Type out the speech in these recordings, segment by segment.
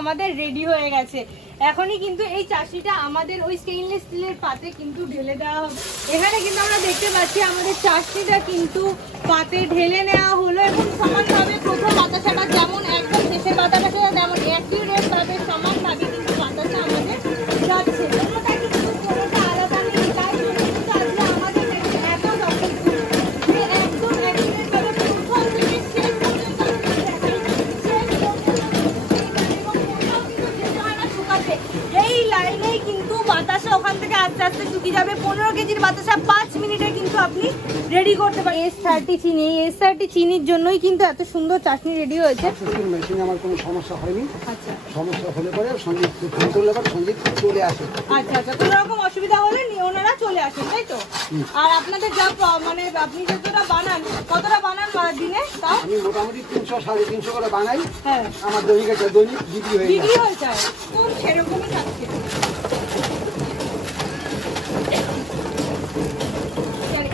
আমাদের রেডি হয়ে গেছে। এখনই কিন্তু এই চাষিটা আমাদের ওই স্টেইনলেস স্টিলের পাতে কিন্তু ঢেলে দেওয়া হবে। এখানে কিন্তু আমরা দেখতে পাচ্ছি আমাদের চাষনিটা কিন্তু পাতে ঢেলে নেওয়া হলো এবং সমানভাবে প্রথম বাতাসাটা যেমন একদম শেষের বাতাটা সেটা তেমন অ্যাকিউরেট ভাবে সমানভাবে কিন্তু বাতাসা আমাদের যাচ্ছে। কোনোটা কিন্তু কোনোটা আলাদা নেই, তাই জন্য কিন্তু আজকে আমাদের এত দর্শক যে একদম অ্যাকিউরেট ভাবে প্রথম থেকে শেষ পর্যন্ত এই লাইনেই কিন্তু বাতাসা ওখান থেকে আস্তে আস্তে শুকিয়ে যাবে। 15 কেজির বাতাসা 5 মিনিটে কিন্তু আপনি রেডি করতে পারেন। S30 চিনি, এই S30 চিনির জন্যই কিন্তু এত সুন্দর চাটনি রেডি হয়েছে। মেশিনে আমার কোনো সমস্যা হয়নি। আচ্ছা, সমস্যা হলে পরে সঙ্গীত ফোন করলে পরে সঙ্গীত চলে আসে। আচ্ছা আচ্ছা, কোনো রকম অসুবিধা হলে ওনারা চলে আসেন, তাই তো? আর আপনাদের যা মানে আপনি যতটা বানান, কতটা বানান দিনে? তাও আমি মোটামুটি 300 350 করে বানাই। হ্যাঁ, আমার দৈনিক বিক্রি হয়ে যায়। কোন সেরকমই থাকছে।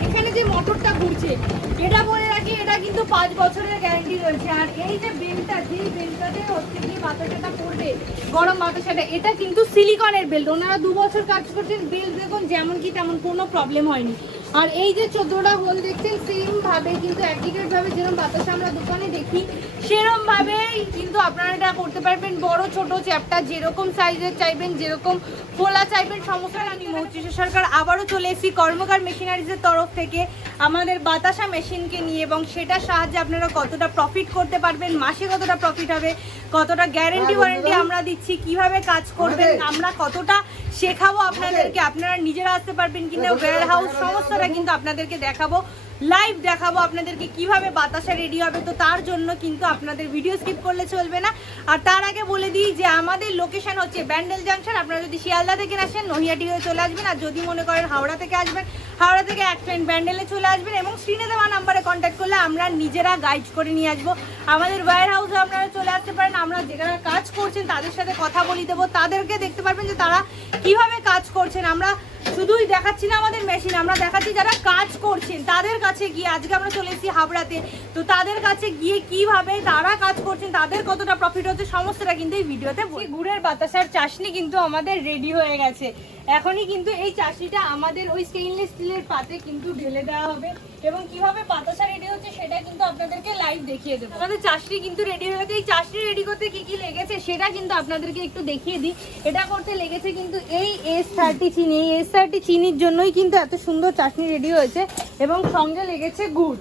এখানে যে মোটরটা ঘুরছে এটা বলে রাখি, এটা কিন্তু 5 বছরের গ্যারান্টি রয়েছে। আর এই যে বেল্টটা, যেই বেল্টটাতে হচ্ছে কি বাতাসাটা পড়বে, গরম বাতাসাটা, এটা কিন্তু সিলিকনের বেল্ট। ওনারা 2 বছর কাজ করছেন, বেল্ট দেখুন যেমন কি তেমন, কোনো প্রবলেম হয়নি। আর এই যে 14টা হোল দেখছেন, সেম ভাবে কিন্তু অ্যাক্টিকেট ভাবে যেরকম বাতাসা আমরা দোকানে দেখি সেরকম ভাবেই কিন্তু আপনারা এটা করতে পারবেন। বড় ছোট চ্যাপটা যেরকম সাইজের চাইবেন, যেরকম ফোলা চাইবেন, সমস্যা আমি মৌচিশা সরকার আবারও চলে এসেছি কর্মকার মেশিনারিজের তরফ থেকে আমাদের বাতাসা মেশিনকে নিয়ে, এবং সেটার সাহায্যে আপনারা কতটা প্রফিট করতে পারবেন, মাসে কতটা প্রফিট হবে, কতটা গ্যারেন্টি ওয়ারেন্টি আমরা দিচ্ছি, কিভাবে কাজ করবেন, আমরা কতটা শেখাবো আপনাদেরকে, আপনারা নিজেরা আসতে পারবেন কিনা, ওয়্যার হাউস সমস্তটা কিন্তু আপনাদেরকে দেখাবো, লাইভ দেখাবো আপনাদেরকে কিভাবে বাতাসা রেডি হবে। তো তার জন্য কিন্তু আপনাদের ভিডিও স্কিপ করলে চলবে না। আর তার আগে বলে দিই যে আমাদের লোকেশন হচ্ছে ব্যান্ডেল জাংশন। আপনারা যদি শিয়ালদা থেকে আসেন নহিয়াটি হয়ে চলে আসবেন, আর যদি মনে করেন হাওড়া থেকে আসবেন, হাওড়া থেকে এক ট্রেন ব্যান্ডেলে চলে আসবেন, এবং স্ক্রিনে দেওয়া নাম্বারে কন্ট্যাক্ট করলে আমরা নিজেরা গাইড করে নিয়ে আসবো। আমাদের ওয়্যার হাউসে আপনারা চলে আসতে পারেন, আমরা যেখানে কাজ করছেন তাদের সাথে কথা বলি দেবো, তাদেরকে দেখতে পারবেন যে তারা কিভাবে কাজ করছেন। আমরা শুধুই দেখাচ্ছি না আমাদের মেশিন, আমরা দেখাচ্ছি যারা কাজ করছেন তাদের কাছে গিয়ে। আজকে আমরা চলে এসেছি হাবড়াতে, তো তাদের কাছে গিয়ে কিভাবে তারা কাজ করছেন, তাদের কতটা প্রফিট হচ্ছে, সমস্তটা কিন্তু এই ভিডিওতে। গুড়ের বাতাসার চাশনি কিন্তু আমাদের রেডি হয়ে গেছে। এখনই কিন্তু এই চাশনিটা আমাদের ওই স্টেইনলেস স্টিলের পাতে কিন্তু ঢেলে দেওয়া হবে, এবং কিভাবে বাতাসা রেডি হচ্ছে সেটা কিন্তু আপনাদেরকে লাইভ দেখিয়ে দেবো। আমাদের চাশনি কিন্তু রেডি হয়ে গেছে। এই চাশনি রেডি করতে কি কি লেগেছে সেটা কিন্তু আপনাদেরকে একটু দেখিয়ে দিই। এটা করতে লেগেছে কিন্তু এই S30 চিনি, এই S30 চিনির জন্যই কিন্তু এত সুন্দর চাশনি রেডি হয়েছে, এবং সঙ্গে লেগেছে গুড়।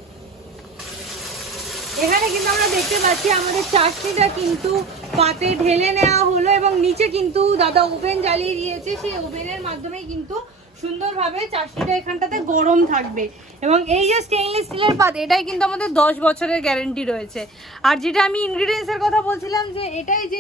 এখানে কিন্তু আমরা দেখতে পাচ্ছি আমাদের চাশনিটা কিন্তু পাতে ঢেলে নেওয়া হলো, এবং নিচে কিন্তু দাদা ওভেন জ্বালিয়ে দিয়েছে, সেই ওভেনের মাধ্যমে কিন্তু সুন্দরভাবে চাশনিটা এখানটাতে গরম থাকবে। এবং এই যে স্টেইনলেস স্টিলের পাত, এটাই কিন্তু আমাদের 10 বছরের গ্যারেন্টি রয়েছে। আর যেটা আমি ইনগ্রিডিয়েন্টসের কথা বলছিলাম, যে এটাই যে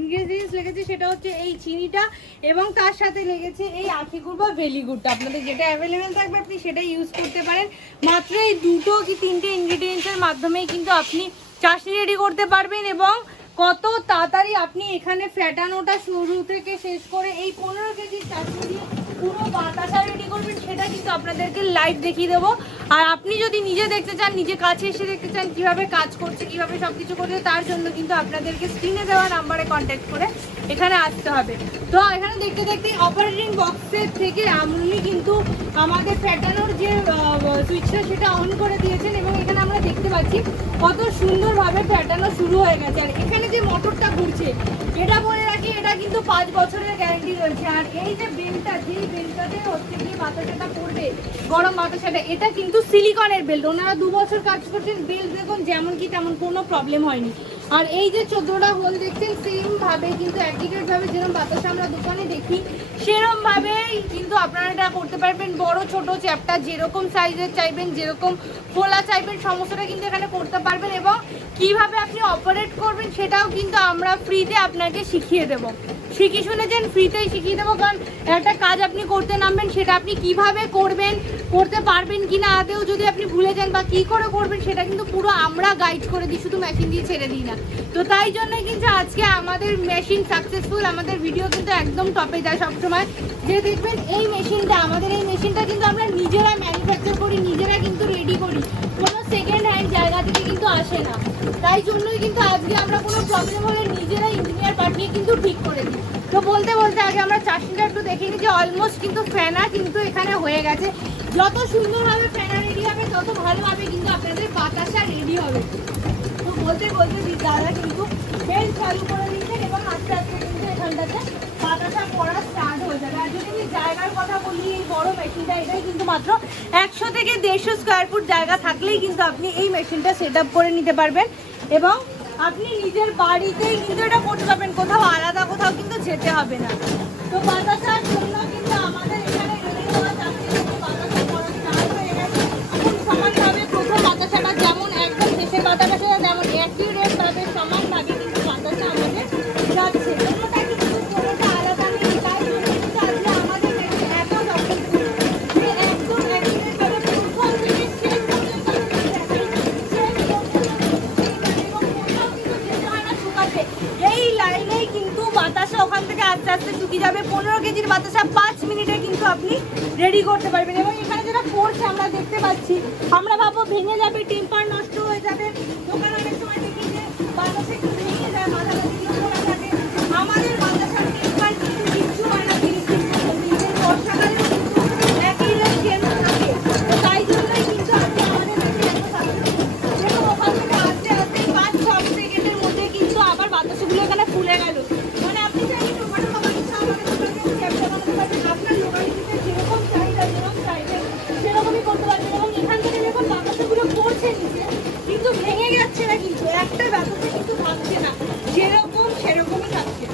ইনগ্রিডিয়েন্টস লেগেছে সেটা হচ্ছে এই চিনিটা, এবং তার সাথে লেগেছে এই আখি গুড় বা ভেলি গুড়টা। আপনাদের যেটা অ্যাভেলেবেল থাকবে আপনি সেটাই ইউজ করতে পারেন। মাত্র এই 2 কি 3টে ইনগ্রিডিয়েন্টসের মাধ্যমেই কিন্তু আপনি চাশনি রেডি করতে পারবেন, এবং কত তাড়াতাড়ি আপনি এখানে ফ্যাটানোটা শুরু থেকে শেষ করে এই 15 কেজির চাশনি দিয়ে পুরো বাতাসা রেডি করবেন সেটা কিন্তু আপনাদেরকে লাইভ দেখিয়ে দেবো। আর আপনি যদি নিজে দেখতে চান, নিজে কাছে এসে দেখতে চান কিভাবে কাজ করছে, কিভাবে সবকিছু করছে, তার জন্য কিন্তু আপনাদেরকে স্ক্রিনে দেওয়া নাম্বারে কন্ট্যাক্ট করে এখানে আসতে হবে। তো এখানে দেখতে দেখতে অপারেটিং বক্সের থেকে আপনি কিন্তু আমাদের ফ্যাটানোর যে সুইচটা সেটা অন করে দিয়েছেন, এবং এখানে আমরা দেখতে পাচ্ছি কত সুন্দরভাবে ফ্যাটানো শুরু হয়ে গেছে। আর এখানে যে মোটরটা ঘুরছে এটা বলে রাখি, এটা কিন্তু 5 বছরের গ্যারান্টি রয়েছে। আর এই যে বেল্টটা, যেই বেল্টটাতে হচ্ছে কি বাতাসাটা পড়বে, গরম বাতাসাটা, এটা কিন্তু সিলিকনের বেল্ট। ওনারা 2 বছর কাজ করছেন, বেল্ট দেখুন যেমন কি তেমন, কোনো প্রবলেম হয়নি। আর এই যে 14টা হোল দেখছেন, সেম ভাবে কিন্তু অ্যাক্টিকেট ভাবে যেরকম বাতাসা আমরা দোকানে দেখি সেরকম ভাবেই কিন্তু আপনারা এটা করতে পারবেন। বড় ছোট চ্যাপটা যেরকম সাইজের চাইবেন, যেরকম ফোলা চাইবেন, সমস্তটা কিন্তু এখানে করতে পারবেন, এবং কিভাবে আপনি অপারেট করবেন সেটাও কিন্তু আমরা ফ্রিতে আপনাকে শিখিয়ে দেবো। শুনেছেন ফ্রিতেই শিখিয়ে দেবো। কারণ একটা কাজ আপনি করতে নামবেন, সেটা আপনি কিভাবে করবেন, করতে পারবেন কিনা আদেও যদি আপনি ভুলে যান বা কি করে করবেন, সেটা কিন্তু পুরো আমরা গাইড করে দিই, শুধু মেশিন দিয়ে ছেড়ে দিই না। তো তাই জন্য কিন্তু আজকে আমাদের মেশিন সাকসেসফুল, আমাদের ভিডিও কিন্তু একদম টপে যায় সবসময়। যে দেখবেন এই মেশিনটা, আমাদের এই মেশিনটা কিন্তু আমরা নিজেরা ম্যানুফ্যাকচার করি, নিজেরা কিন্তু রেডি করি, কোনো সেকেন্ড হ্যান্ড জায়গা থেকে কিন্তু আসে না। তাই জন্যই কিন্তু আজকে আমরা কোনো প্রবলেম হলে নিজেরা ইঞ্জিনিয়ার পাঠিয়ে কিন্তু ঠিক করে দিই। তো বলতে বলতে আগে আমরা চাষিটা একটু দেখে নিই যে অলমোস্ট কিন্তু ফ্যানা কিন্তু এখানে হয়ে গেছে। যত সুন্দরভাবে ফ্যানা রেডি হবে তত ভালোভাবে কিন্তু আপনাদের বাতাসা রেডি হবে। তো বলতে বলতে দাদা কিন্তু বেল চালু করে দিয়েছেন এবং আস্তে আস্তে কিন্তু এখানটাতে বাতাসা পড়া স্টার্ট হয়ে যাবে। আর যদি আমি জায়গার কথা বলি, এই বড় মেশিনটা এটাই কিন্তু মাত্র 100 থেকে 150 স্কোয়ার ফুট জায়গা থাকলেই কিন্তু আপনি এই মেশিনটা সেট আপ করে নিতে পারবেন এবং আপনি নিজের বাড়িতেই কিন্তু এটা করতে পারবেন, কোথাও আলাদা কোথাও কিন্তু যেতে হবে না। তো বাতাসার জন্য কিন্তু আমাদের এখানে রেডি হওয়া যাচ্ছে, বাতাসা পড়া স্টার্ট হয়ে গেছে। এখন সমানভাবে প্রথম বাতাসাটা যেমন একদম শেষের বাতাসা যেমন অ্যাকিউরেট ভাবে সমানভাবে কিন্তু বাতাসা আমাদের যাচ্ছে, কোনোটা কিন্তু কোনোটা আলাদা নেই। তাই জন্য কিন্তু আজকে আমাদের এত সাকসেসফুল যে একদম অ্যাকিউরেট ভাবে প্রথম থেকে শেষ পর্যন্ত এই লাইনেই কিন্তু বাতাসা ওখান থেকে আস্তে আস্তে শুকিয়ে যাবে। 15 কেজির বাতাসা 5 মিনিটে কিন্তু আপনি রেডি করতে পারবেন। এবং এখানে যেটা করছে আমরা দেখতে পাচ্ছি, আমরা ভাবো ভেঙে যাবে, টেম্পার নষ্ট হয়ে যাবে, দোকানে অনেক সময় দেখি যে বাতাসা একটু ভেঙে যায়, মাথাটা দিকে খোলা থাকে। আমাদের বাতাসার টেম্পার কিন্তু কিচ্ছু হয় না, বর্ষাকালেও কিন্তু একই রেট সেম থাকে। তো তাই জন্যই কিন্তু আজকে আমাদের দেশে এত সাকসেসফুল। এবং ওখান থেকে আস্তে আস্তে 5-6 সেকেন্ডের মধ্যে কিন্তু আবার বাতাসাগুলো এখানে ফুলে গেল। মানে আপনি চাইলে টোমাটো খাবার ইচ্ছা আমাদের দোকানে ব্যবসা বানাতে পারবেন, আপনার লোকালিটিতে যেরকম চাহিদা যেরকম চাইবেন সেরকমই করতে পারবেন। এবং এখান থেকে দেখুন বাতাসাগুলো পড়ছে নিচে, কিন্তু ভেঙে যাচ্ছে না, কিন্তু একটা বাতাসা কিন্তু ভাঙছে না, যেরকম সেরকমই থাকছে।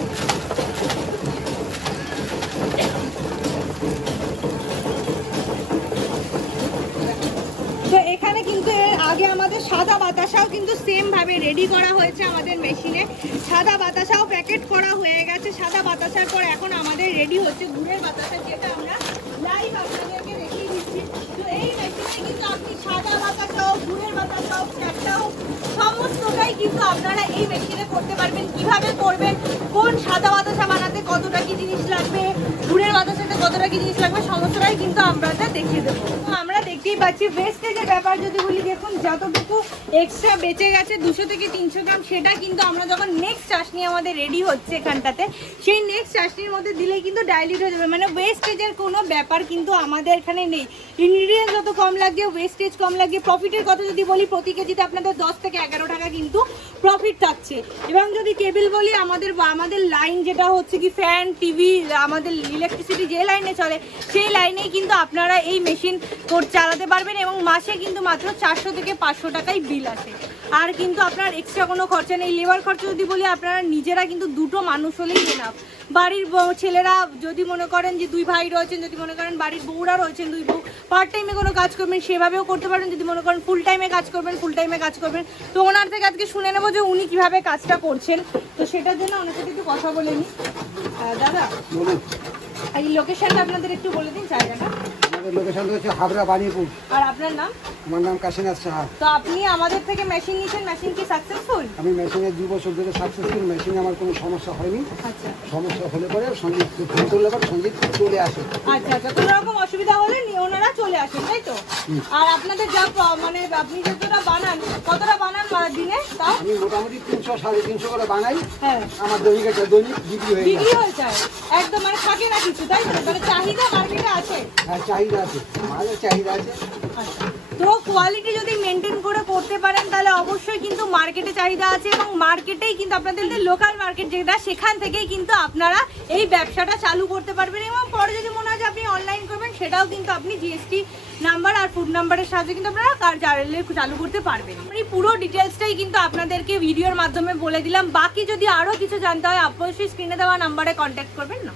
তো এখানে কিন্তু এর আগে আমাদের সাদা বাতাসাও কিন্তু সেম ভাবে রেডি করা হয়েছে আমাদের মেশিনে। সাদা বাতাসাও প্যাকেট করা হয়ে গেছে। সাদা বাতাসার পর এখন আমাদের রেডি হচ্ছে গুড়ের বাতাসা, যেটা আমরা লাইভ আপনাদেরকে দেখিয়ে দিচ্ছি। তো এই মেশিনে কিন্তু আপনি সাদা বাতাসা হোক, গুড়ের বাতাসা হোক, একটা হোক, সমস্তটাই কিন্তু আপনারা এই মেশিনে করতে পারবেন। কিভাবে করবেন, কোন সাদা বাতাসা বানাতে কতটা কি জিনিস লাগবে, গুড়ের বাতাসাতে কতটা কি জিনিস লাগবে, সমস্তটাই কিন্তু আমরা দেখিয়ে দেবো। তো আমরা দেখতেই পাচ্ছি ওয়েস্টেজের ব্যাপার যদি বলি, দেখুন যতটুকু এক্সট্রা বেঁচে গেছে 200 থেকে 300 গ্রাম, সেটা কিন্তু আমরা যখন নেক্সট চাশনি আমাদের রেডি হচ্ছে এখানটাতে, সেই নেক্সট চাশনির মধ্যে দিলেই কিন্তু ডাইলিউট হয়ে যাবে। মানে ওয়েস্টেজের কোনো ব্যাপার কিন্তু আমাদের এখানে নেই। ইনগ্রিডিয়েন্টস যত কম লাগে, ওয়েস্টেজ কম লাগে। প্রফিটের কথা যদি বলি, প্রতি কেজিতে আপনাদের 10 থেকে 11 টাকা কিন্তু প্রফিট থাকছে। এবং যদি কেবল বলি, আমাদের লাইন যেটা হচ্ছে কি ফ্যান, টিভি, আমাদের ইলেকট্রিসিটি যে লাইনে চলে, সেই লাইনেই কিন্তু আপনারা এই মেশিন চালাতে পারবেন। এবং মাসে কিন্তু মাত্র 400 থেকে 500 টাকাই বিল আসে। আর কিন্তু আপনার এক্সট্রা কোনো খরচা নেই। লেবার খরচা যদি বলি, আপনারা নিজেরা কিন্তু দুটো মানুষ হলেই এনাফ। বাড়ির ছেলেরা যদি মনে করেন যে 2 ভাই রয়েছেন, যদি মনে করেন বাড়ির বউরা রয়েছেন 2 বউ, পার্ট টাইমে কোনো কাজ করবেন সেভাবেও করতে পারেন। যদি মনে করেন ফুল টাইমে কাজ করবেন, ফুল টাইমে কাজ করবেন। তো ওনার থেকে আজকে শুনে নেবো যে উনি কিভাবে কাজটা করছেন। তো সেটার জন্য ওনার সাথে একটু কথা বলে নিই। দাদা, এই লোকেশনটা আপনাদের একটু বলে দিন, জায়গাটা। আমাদের লোকেশন হচ্ছে হাবড়া বানিপুর। আর আপনার নাম? আমার নাম কাশীনাথ সাহা। তো আপনি আমাদের থেকে মেশিন নিয়েছেন, মেশিন কি সাকসেসফুল? আমি মেশিনে 2 বছর ধরে সাকসেসফুল। মেশিনে আমার কোনো সমস্যা হয়নি। আচ্ছা সমস্যা হলে পরে সঞ্জিত ফোন করলে পরে সঞ্জিত চলে আসে। আচ্ছা আচ্ছা, কোনো রকম অসুবিধা হলে ওনারা চলে আসেন, তাই তো? আর আপনাদের যা মানে আপনি যতটা বানান, কতটা বানান দিনে? তাও আমি মোটামুটি 300-350 করে বানাই। হ্যাঁ, আমার দৈনিক বিক্রি হয়ে বিক্রি যায়। হয়ে যায় একদম, মানে থাকে না কিছু, তাই তো? মানে চাহিদা মার্কেটে আছে। হ্যাঁ, চাহিদা আছে, মালের চাহিদা আছে। আচ্ছা, তো কোয়ালিটি যদি মেনটেন করে করতে পারেন তাহলে অবশ্যই কিন্তু মার্কেটে চাহিদা আছে। এবং মার্কেটেই কিন্তু আপনাদের লোকাল মার্কেট যেটা, সেখান থেকেই কিন্তু আপনারা এই ব্যবসাটা চালু করতে পারবেন। এবং পরে যদি মনে হয় যে আপনি অনলাইন করবেন, সেটাও কিন্তু আপনি জিএসটি নাম্বার আর ফুড নাম্বারের সাহায্যে কিন্তু আপনারা চালু করতে পারবেন। এই পুরো ডিটেলসটাই কিন্তু আপনাদেরকে ভিডিওর মাধ্যমে বলে দিলাম। বাকি যদি আরও কিছু জানতে হয়, অবশ্যই স্ক্রিনে দেওয়া নাম্বারে কন্ট্যাক্ট করবেন না।